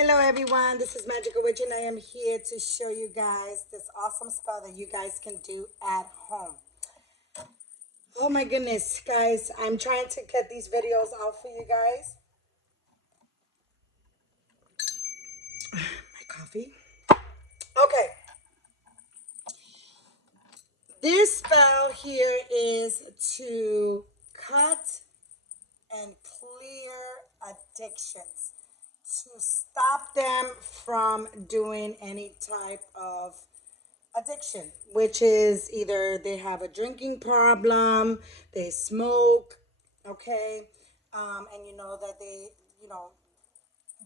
Hello everyone, this is Magical Witch and I am here to show you guys this awesome spell that you guys can do at home. Oh my goodness, guys, I'm trying to get these videos out for you guys. My coffee. Okay, this spell here is to cut and clear addictions, to stop them from doing any type of addiction, which is either they have a drinking problem, they smoke, okay, and you know that you know,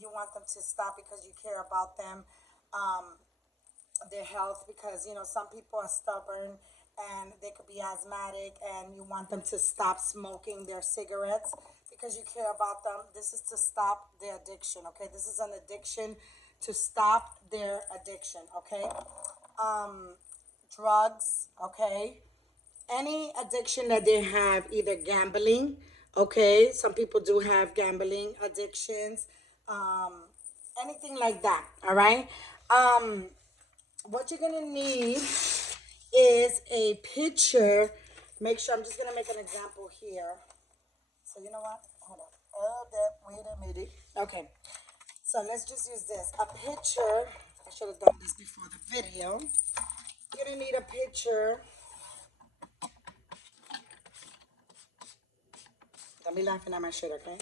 you want them to stop because you care about them, um, their health, because some people are stubborn and they could be asthmatic, and you want them to stop smoking their cigarettes because you care about them. This is to stop their addiction, okay? This is an addiction to stop their addiction, okay? Um, drugs, okay? Any addiction that they have, either gambling, okay? Some people do have gambling addictions, um, anything like that, all right? Um, what you're gonna need is a picture. Make sure, I'm just gonna make an example here. So you know what? Hold on. Wait a minute. Okay. So let's just use this. A picture. I should have done this before the video. You're gonna need a picture. Don't be laughing at my shit, okay?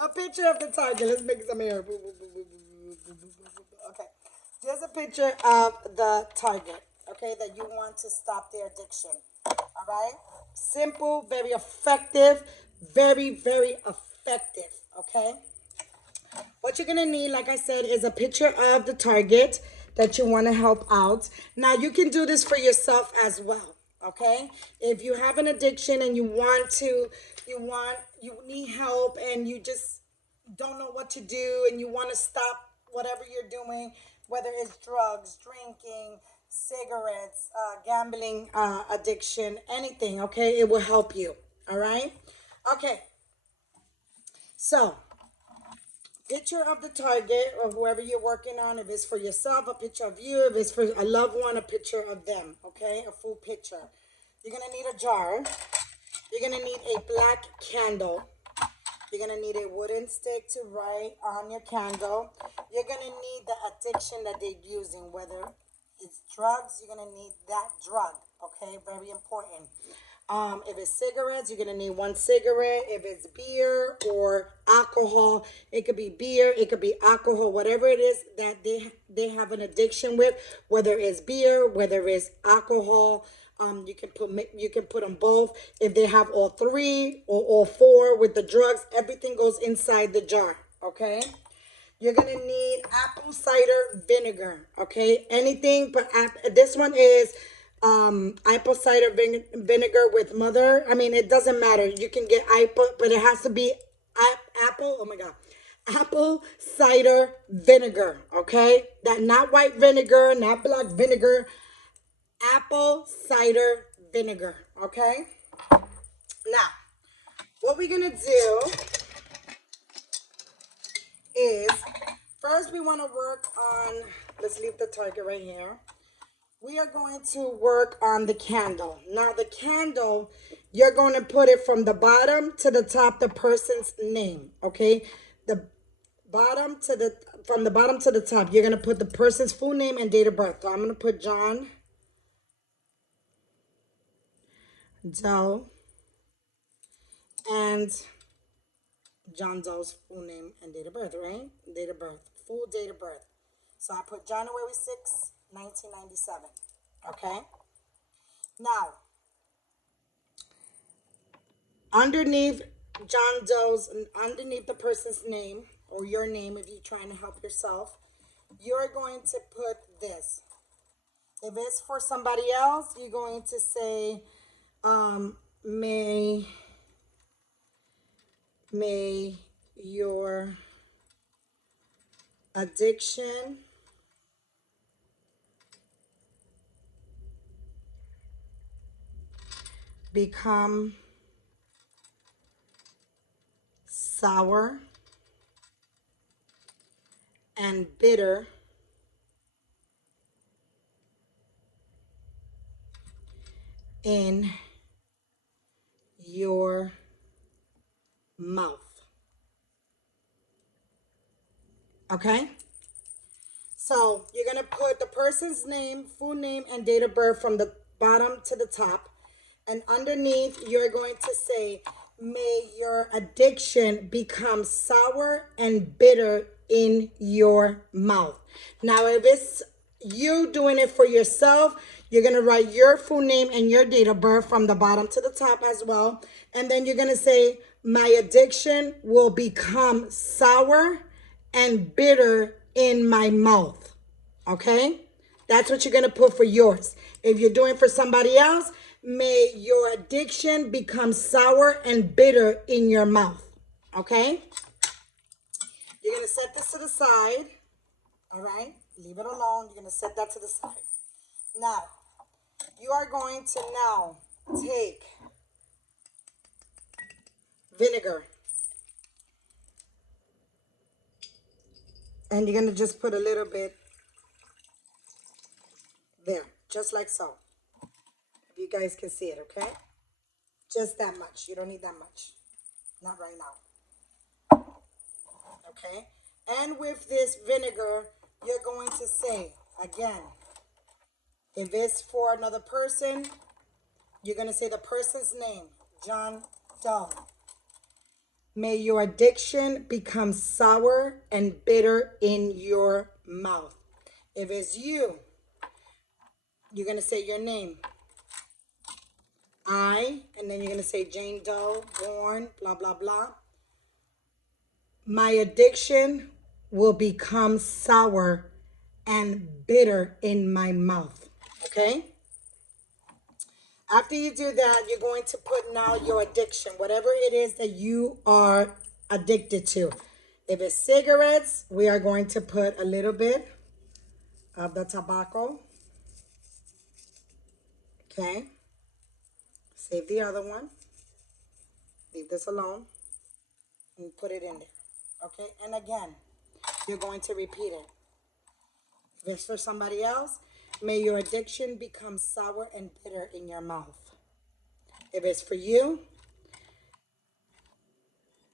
A picture of the target. Let's make some hair. Okay. There's a picture of the target, okay, that you want to stop their addiction. All right? Simple, very effective, very, very effective, okay? What you're gonna need, like I said, is a picture of the target that you want to help out. Now you can do this for yourself as well. Okay, if you have an addiction and you need help and you just don't know what to do and you want to stop whatever you're doing, whether it's drugs, drinking, cigarettes, gambling, addiction, anything. Okay, it will help you. All right. Okay, so picture of the target or whoever you're working on. If it's for yourself, a picture of you. If it's for a loved one, a picture of them. Okay, a full picture. You're gonna need a jar. You're gonna need a black candle. You're gonna need a wooden stick to write on your candle. You're gonna need the addiction that they're using, whether it's drugs. You're gonna need that drug. Okay, very important. If it's cigarettes, you're gonna need one cigarette. If it's beer or alcohol, it could be beer, it could be alcohol, whatever it is that they have an addiction with, whether it's beer, whether it's alcohol. You can put them both. If they have all three or all four with the drugs, everything goes inside the jar. Okay. You're gonna need apple cider vinegar, okay? Anything but this one is apple cider vinegar with mother. I mean, it doesn't matter. You can get apple, but it has to be apple. Oh my god, apple cider vinegar, okay? That not white vinegar, not black vinegar. Apple cider vinegar, okay? Now, what we're gonna do is first we want to work on, let's leave the target right here. We are going to work on the candle. Now the candle, you're going to put it from the bottom to the top, the person's name, okay? The bottom to the, from the bottom to the top, you're going to put the person's full name and date of birth. So I'm going to put John Doe and John Doe's full name and date of birth, right? Date of birth, full date of birth. So I put January 6, 1997. Okay? Now, underneath John Doe's, underneath the person's name, or your name if you're trying to help yourself, you're going to put this. If it's for somebody else, you're going to say, may your addiction become sour and bitter in your mouth. Okay? So you're going to put the person's name, full name, and date of birth from the bottom to the top. And underneath, you're going to say, may your addiction become sour and bitter in your mouth. Now, if it's you doing it for yourself, you're going to write your full name and your date of birth from the bottom to the top as well. And then you're going to say, my addiction will become sour and bitter in my mouth. Okay? That's what you're going to put for yours. If you're doing for somebody else, may your addiction become sour and bitter in your mouth. Okay? You're going to set this to the side. All right? Leave it alone. You're going to set that to the side. Now, you are going to now take vinegar. And you're going to just put a little bit there, just like so. If you guys can see it, okay? Just that much. You don't need that much. Not right now. Okay? And with this vinegar, you're going to say, again, if it's for another person, you're going to say the person's name, John Doe. May your addiction become sour and bitter in your mouth. If it's you, you're going to say your name. I, and then you're going to say Jane Doe, born, blah, blah, blah. My addiction will become sour and bitter in my mouth. Okay? After you do that, you're going to put now your addiction, whatever it is that you are addicted to. If it's cigarettes, we are going to put a little bit of the tobacco. Okay? Save the other one. Leave this alone. And put it in there. Okay? And again, you're going to repeat it. If it's for somebody else, may your addiction become sour and bitter in your mouth. If it's for you,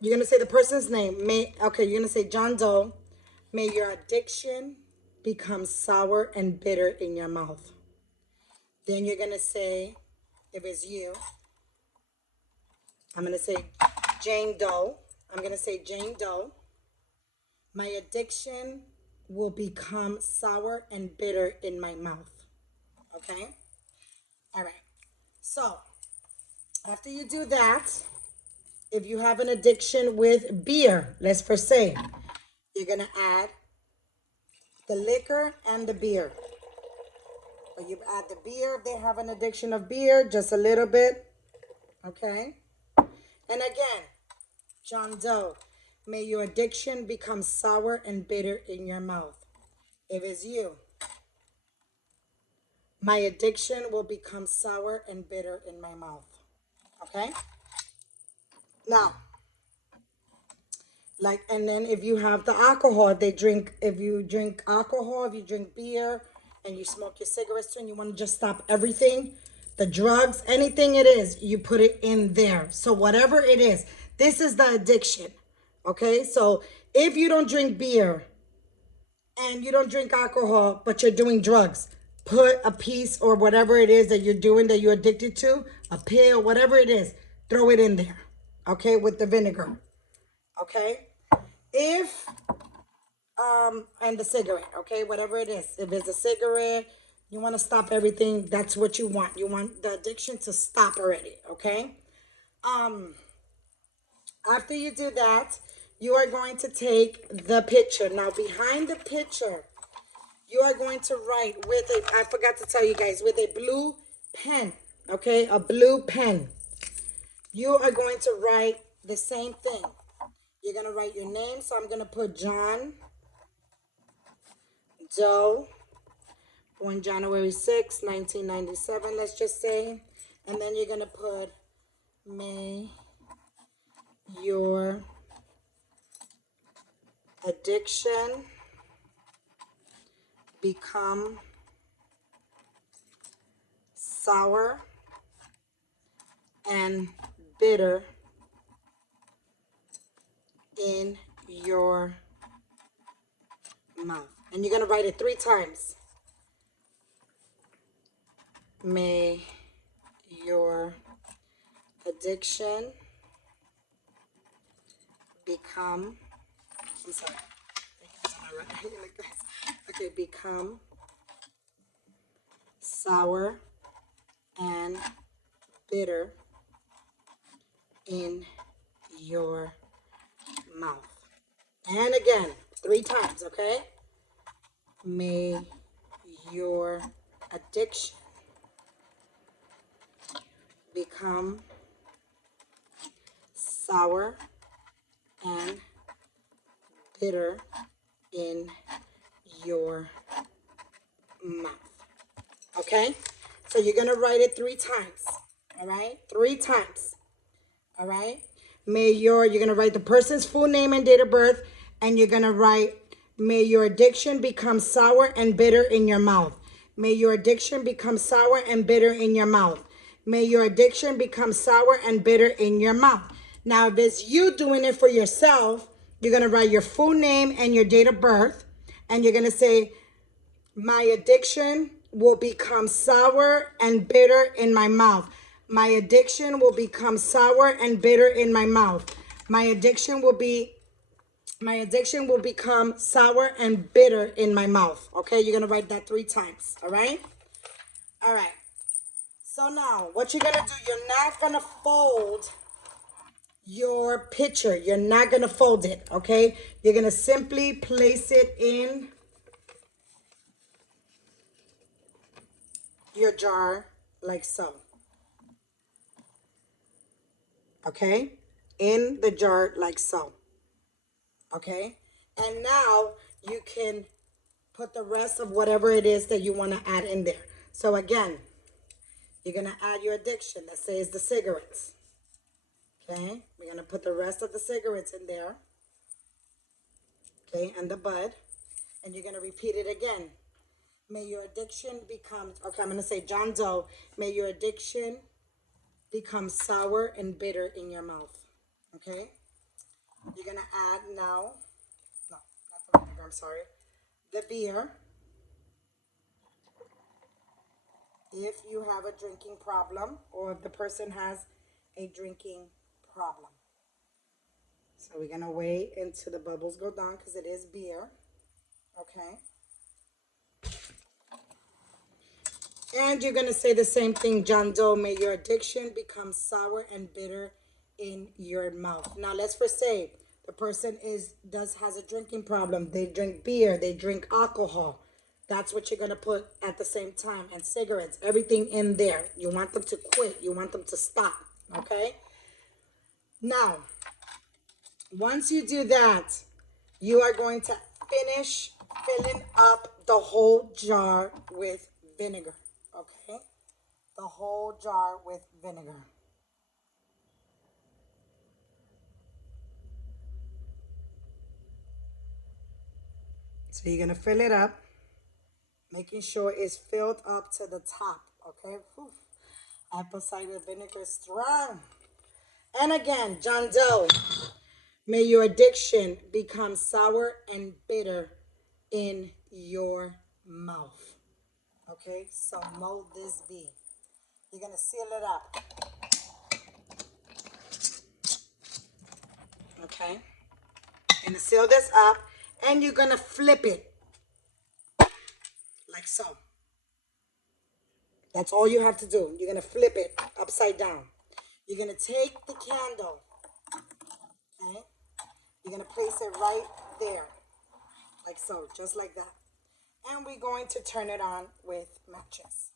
you're going to say the person's name. You're going to say John Doe. May your addiction become sour and bitter in your mouth. Then you're going to say, if it's you, I'm going to say Jane Doe. I'm going to say Jane Doe. My addiction will become sour and bitter in my mouth. Okay? All right. So, after you do that, if you have an addiction with beer, let's first say, you're going to add the liquor and the beer. Or you add the beer if they have an addiction of beer, just a little bit. Okay? And again, John Doe, may your addiction become sour and bitter in your mouth. If it's you, my addiction will become sour and bitter in my mouth. Okay? Now, and then if you have the alcohol, if you drink alcohol, if you drink beer, and you smoke your cigarettes too, and you want to just stop everything, the drugs, anything it is, you put it in there. So whatever it is, this is the addiction. Okay? So if you don't drink beer and you don't drink alcohol, but you're doing drugs, put a piece or whatever it is that you're doing that you're addicted to, a pill, whatever it is, throw it in there. Okay? With the vinegar. Okay? And the cigarette, okay? Whatever it is. If it's a cigarette, you want to stop everything, that's what you want. You want the addiction to stop already, okay? After you do that, you are going to take the picture. Now, behind the picture, you are going to write I forgot to tell you guys, with a blue pen, okay? A blue pen. You are going to write the same thing. You're going to write your name, so I'm going to put John Doe, born January 6, 1997, let's just say. And then you're going to put, may your addiction become sour and bitter in your mouth. And you're going to write it 3 times. May your addiction become, I'm sorry. Okay, become sour and bitter in your mouth. And again, 3 times, okay? May your addiction become sour and bitter in your mouth. Okay? So you're going to write it 3 times. All right? 3 times. All right? You're going to write the person's full name and date of birth, and you're going to write, may your addiction become sour and bitter in your mouth. May your addiction become sour and bitter in your mouth. May your addiction become sour and bitter in your mouth. Now, if it's you doing it for yourself, you're going to write your full name and your date of birth, and you're going to say, my addiction will become sour and bitter in my mouth. My addiction will become sour and bitter in my mouth. My addiction will become sour and bitter in my mouth. Okay, you're going to write that 3 times. All right? All right. So now, what you're going to do, you're not going to fold your picture. You're not going to fold it. Okay? You're going to simply place it in your jar like so. Okay? In the jar like so. Okay? And now you can put the rest of whatever it is that you want to add in there. So again, you're going to add your addiction. Let's say it's the cigarettes. Okay? We're going to put the rest of the cigarettes in there. Okay? And the bud. And you're going to repeat it again. May your addiction become, okay, I'm going to say John Doe, may your addiction become sour and bitter in your mouth. Okay? You're going to add now, no, not the vinegar, I'm sorry, the beer. If you have a drinking problem or if the person has a drinking problem. So we're going to wait until the bubbles go down because it is beer. Okay? And you're going to say the same thing, John Doe, may your addiction become sour and bitter in your mouth. Now let's first say the person has a drinking problem. They drink beer, they drink alcohol. That's what you're going to put at the same time. And cigarettes, everything in there. You want them to quit. You want them to stop. Okay? Now, once you do that, you are going to finish filling up the whole jar with vinegar. Okay? The whole jar with vinegar. So you're going to fill it up, making sure it's filled up to the top. Okay? Whew. Apple cider vinegar is strong. And again, John Doe, may your addiction become sour and bitter in your mouth. Okay? So mold this be. You're going to seal it up. Okay? You're going to seal this up and you're going to flip it like so. That's all you have to do. You're going to flip it upside down. You're going to take the candle. Okay? You're going to place it right there. Like so. Just like that. And we're going to turn it on with matches.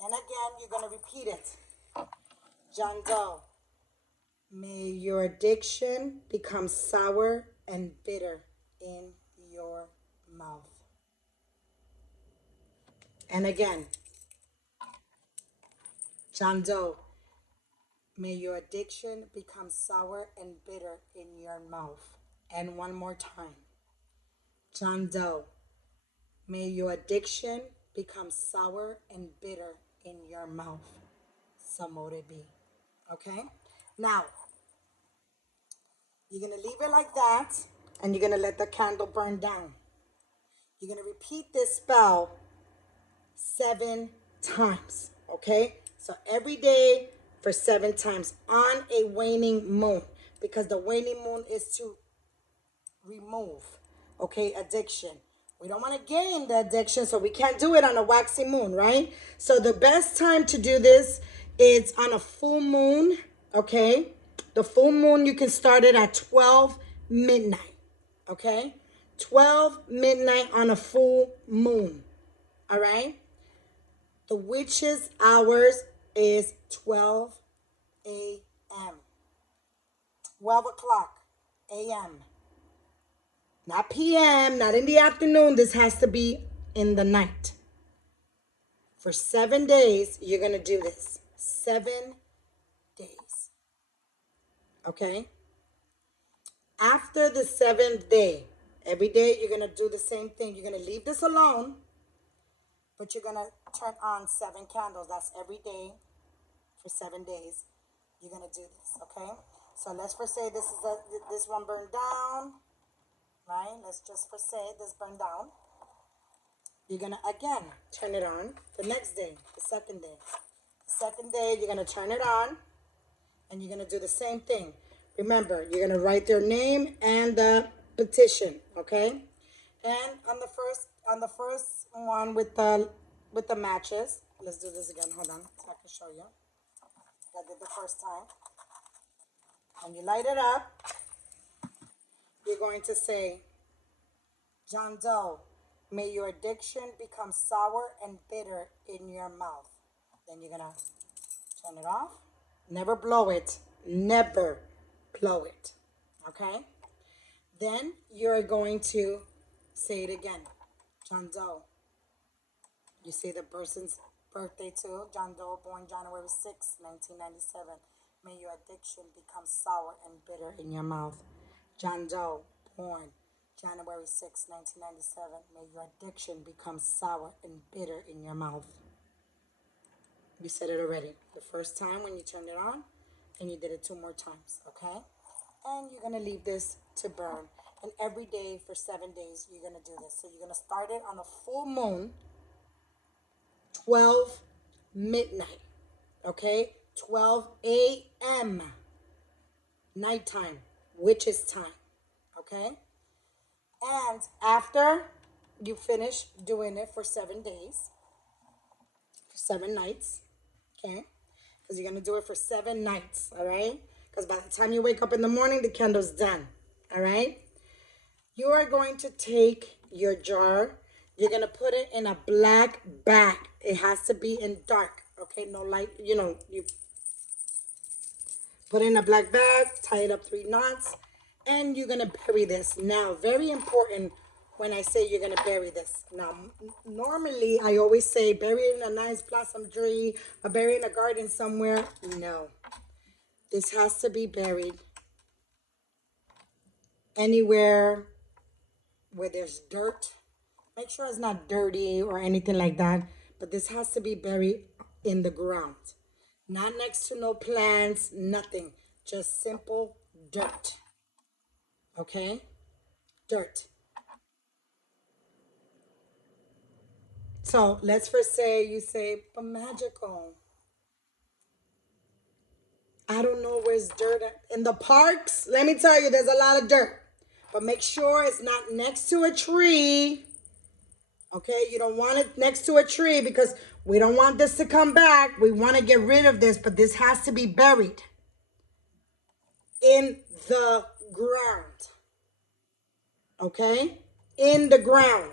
And again, you're going to repeat it. John Doe, may your addiction become sour and bitter in your mouth. And again, John Doe, may your addiction become sour and bitter in your mouth. And one more time. John Doe, May your addiction become sour and bitter in your mouth. So mote it be. Okay? Now, you're going to leave it like that, and you're going to let the candle burn down. You're going to repeat this spell 7 times. Okay? So every day for 7 times on a waning moon, because the waning moon is to remove, okay, addiction. We don't want to gain the addiction, so we can't do it on a waxy moon, right? So the best time to do this is on a full moon, okay? The full moon, you can start it at 12 midnight, okay? 12 midnight on a full moon, all right? The witch's hours is 12 a.m. 12 o'clock a.m. Not p.m., not in the afternoon. This has to be in the night. For 7 days, you're going to do this. 7 days. Okay? After the 7th day, every day you're going to do the same thing. You're going to leave this alone, but you're going to turn on 7 candles. That's every day for 7 days. You're going to do this, okay? So let's first say this one burned down. Right? Let's just for say this burned down. You're going to, again, turn it on the next day, the second day. The second day, you're going to turn it on, and you're going to do the same thing. Remember, you're going to write their name and the petition, okay? And on the first one with the matches, let's do this again. Hold on, so I can show you. I did the first time. When you light it up, you're going to say, John Doe, may your addiction become sour and bitter in your mouth. Then you're going to turn it off. Never blow it. Never blow it. Okay? Then you're going to say it again. John Doe. You say the person's birthday too. John Doe, born January 6, 1997. May your addiction become sour and bitter in your mouth. John Doe, born January 6, 1997. May your addiction become sour and bitter in your mouth. You said it already. The first time when you turned it on, and you did it 2 more times, okay? And you're going to leave this to burn. And every day for 7 days, you're going to do this. So you're going to start it on a full moon, 12 midnight, okay? 12 a.m. nighttime, witch's time, okay? And after you finish doing it for 7 days, for 7 nights, okay? Because you're going to do it for 7 nights, all right? Because by the time you wake up in the morning, the candle's done, all right? You are going to take your jar. You're going to put it in a black bag. It has to be in dark, okay? No light, you put it in a black bag, tie it up 3 knots, and you're going to bury this. Now, very important when I say you're going to bury this. Now, normally, I always say bury it in a nice blossom tree or bury it in a garden somewhere. No. This has to be buried anywhere where there's dirt. Make sure it's not dirty or anything like that. But this has to be buried in the ground. Not next to no plants, nothing. Just simple dirt. Okay? Dirt. So let's first say you say, but magical. I don't know where's dirt at. In the parks, let me tell you, there's a lot of dirt. But make sure it's not next to a tree. Okay, you don't want it next to a tree because we don't want this to come back. We want to get rid of this, but this has to be buried in the ground. Okay? In the ground.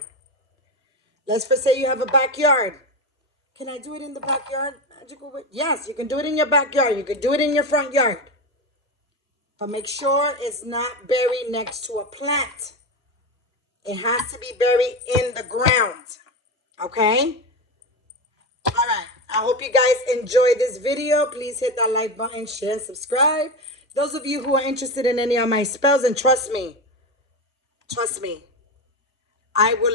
Let's first say you have a backyard. Can I do it in the backyard? Magical way? Yes, you can do it in your backyard. You can do it in your front yard. But make sure it's not buried next to a plant. It has to be buried in the ground. Okay? All right. I hope you guys enjoyed this video. Please hit that like button, share, and subscribe. Those of you who are interested in any of my spells, and trust me, I would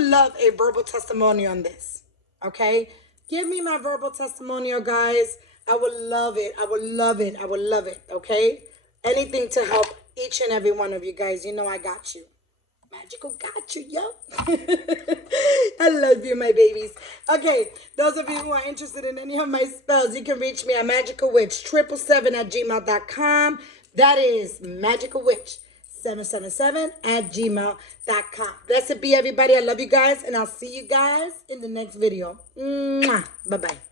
love a verbal testimonial on this. Okay? Give me my verbal testimonial, guys. I would love it. I would love it. I would love it. Okay? Anything to help each and every one of you guys. You know I got you. Magical got you, yo. I love you, my babies. Okay, those of you who are interested in any of my spells, you can reach me at magicalwitch777@gmail.com. That is magicalwitch777@gmail.com. Blessed be everybody. I love you guys, and I'll see you guys in the next video. Mwah. Bye-bye.